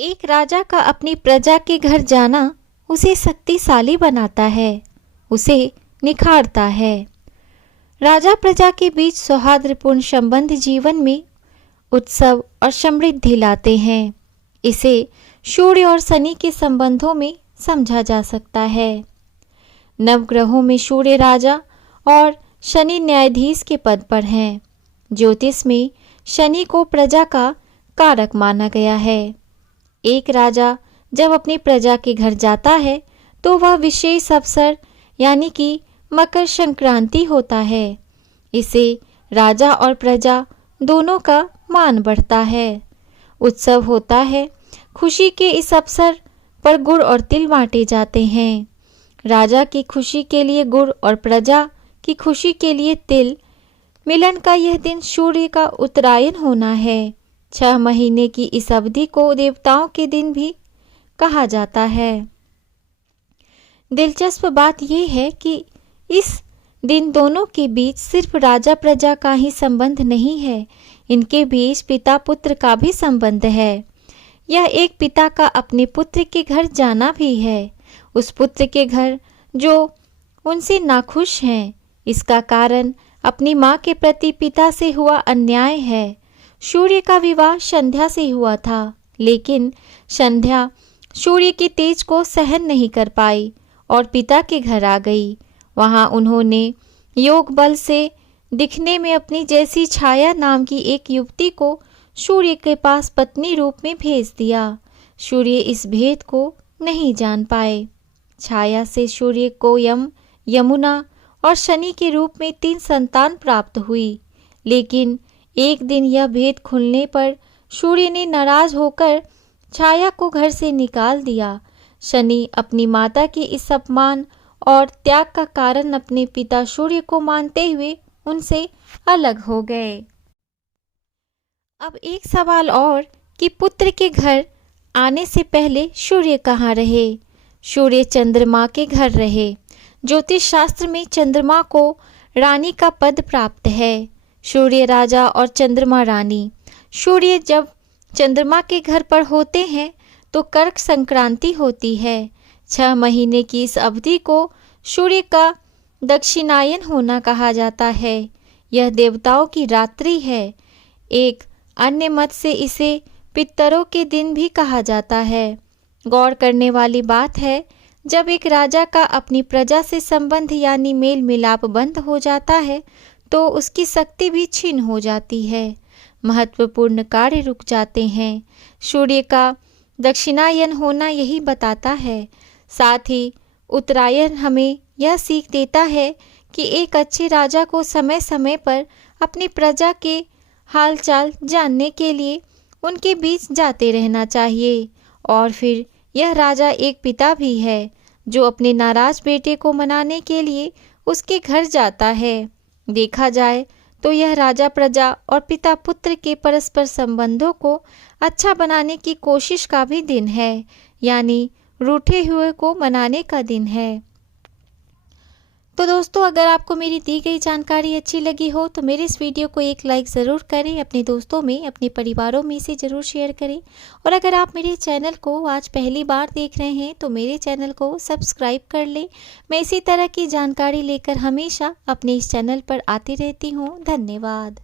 एक राजा का अपनी प्रजा के घर जाना उसे शक्तिशाली बनाता है, उसे निखारता है। राजा प्रजा के बीच सौहार्दपूर्ण संबंध जीवन में उत्सव और समृद्धि लाते हैं। इसे सूर्य और शनि के संबंधों में समझा जा सकता है। नवग्रहों में सूर्य राजा और शनि न्यायाधीश के पद पर हैं। ज्योतिष में शनि को प्रजा का कारक माना गया है। एक राजा जब अपनी प्रजा के घर जाता है तो वह विशेष अवसर यानी कि मकर संक्रांति होता है। इसे राजा और प्रजा दोनों का मान बढ़ता है। उत्सव होता है। खुशी के इस अवसर पर गुड़ और तिल बांटे जाते हैं। राजा की खुशी के लिए गुड़ और प्रजा की खुशी के लिए तिल। मिलन का यह दिन सूर्य का उत्तरायण होना है। 6 महीने की इस अवधि को देवताओं के दिन भी कहा जाता है। दिलचस्प बात यह है कि इस दिन दोनों के बीच सिर्फ राजा प्रजा का ही संबंध नहीं है, इनके बीच पिता पुत्र का भी संबंध है। यह एक पिता का अपने पुत्र के घर जाना भी है, उस पुत्र के घर जो उनसे नाखुश हैं। इसका कारण अपनी माँ के प्रति पिता से हुआ अन्याय है। सूर्य का विवाह संध्या से हुआ था, लेकिन संध्या सूर्य के तेज को सहन नहीं कर पाई और पिता के घर आ गई। वहां उन्होंने योग बल से दिखने में अपनी जैसी छाया नाम की एक युवती को सूर्य के पास पत्नी रूप में भेज दिया। सूर्य इस भेद को नहीं जान पाए। छाया से सूर्य को यमुना और शनि के रूप में 3 संतान प्राप्त हुई, लेकिन एक दिन यह भेद खुलने पर सूर्य ने नाराज होकर छाया को घर से निकाल दिया। शनि अपनी माता के इस अपमान और त्याग का कारण अपने पिता सूर्य को मानते हुए उनसे अलग हो गए। अब एक सवाल और कि पुत्र के घर आने से पहले सूर्य कहाँ रहे? सूर्य चंद्रमा के घर रहे। ज्योतिष शास्त्र में चंद्रमा को रानी का पद प्राप्त है। सूर्य राजा और चंद्रमा रानी। सूर्य जब चंद्रमा के घर पर होते हैं तो कर्क संक्रांति होती है। 6 महीने की इस अवधि को सूर्य का दक्षिणायन होना कहा जाता है। यह देवताओं की रात्रि है। एक अन्य मत से इसे पितरों के दिन भी कहा जाता है। गौर करने वाली बात है, जब एक राजा का अपनी प्रजा से संबंध यानी मेल मिलाप बंद हो जाता है तो उसकी शक्ति भी क्षीण हो जाती है। महत्वपूर्ण कार्य रुक जाते हैं। सूर्य का दक्षिणायन होना यही बताता है। साथ ही उत्तरायण हमें यह सीख देता है कि एक अच्छे राजा को समय समय पर अपनी प्रजा के हालचाल जानने के लिए उनके बीच जाते रहना चाहिए। और फिर यह राजा एक पिता भी है जो अपने नाराज बेटे को मनाने के लिए उसके घर जाता है। देखा जाए तो यह राजा प्रजा और पिता पुत्र के परस्पर संबंधों को अच्छा बनाने की कोशिश का भी दिन है, यानी रूठे हुए को मनाने का दिन है। तो दोस्तों, अगर आपको मेरी दी गई जानकारी अच्छी लगी हो तो मेरे इस वीडियो को एक लाइक ज़रूर करें, अपने दोस्तों में, अपने परिवारों में इसे ज़रूर शेयर करें। और अगर आप मेरे चैनल को आज पहली बार देख रहे हैं तो मेरे चैनल को सब्सक्राइब कर लें। मैं इसी तरह की जानकारी लेकर हमेशा अपने इस चैनल पर आती रहती हूँ। धन्यवाद।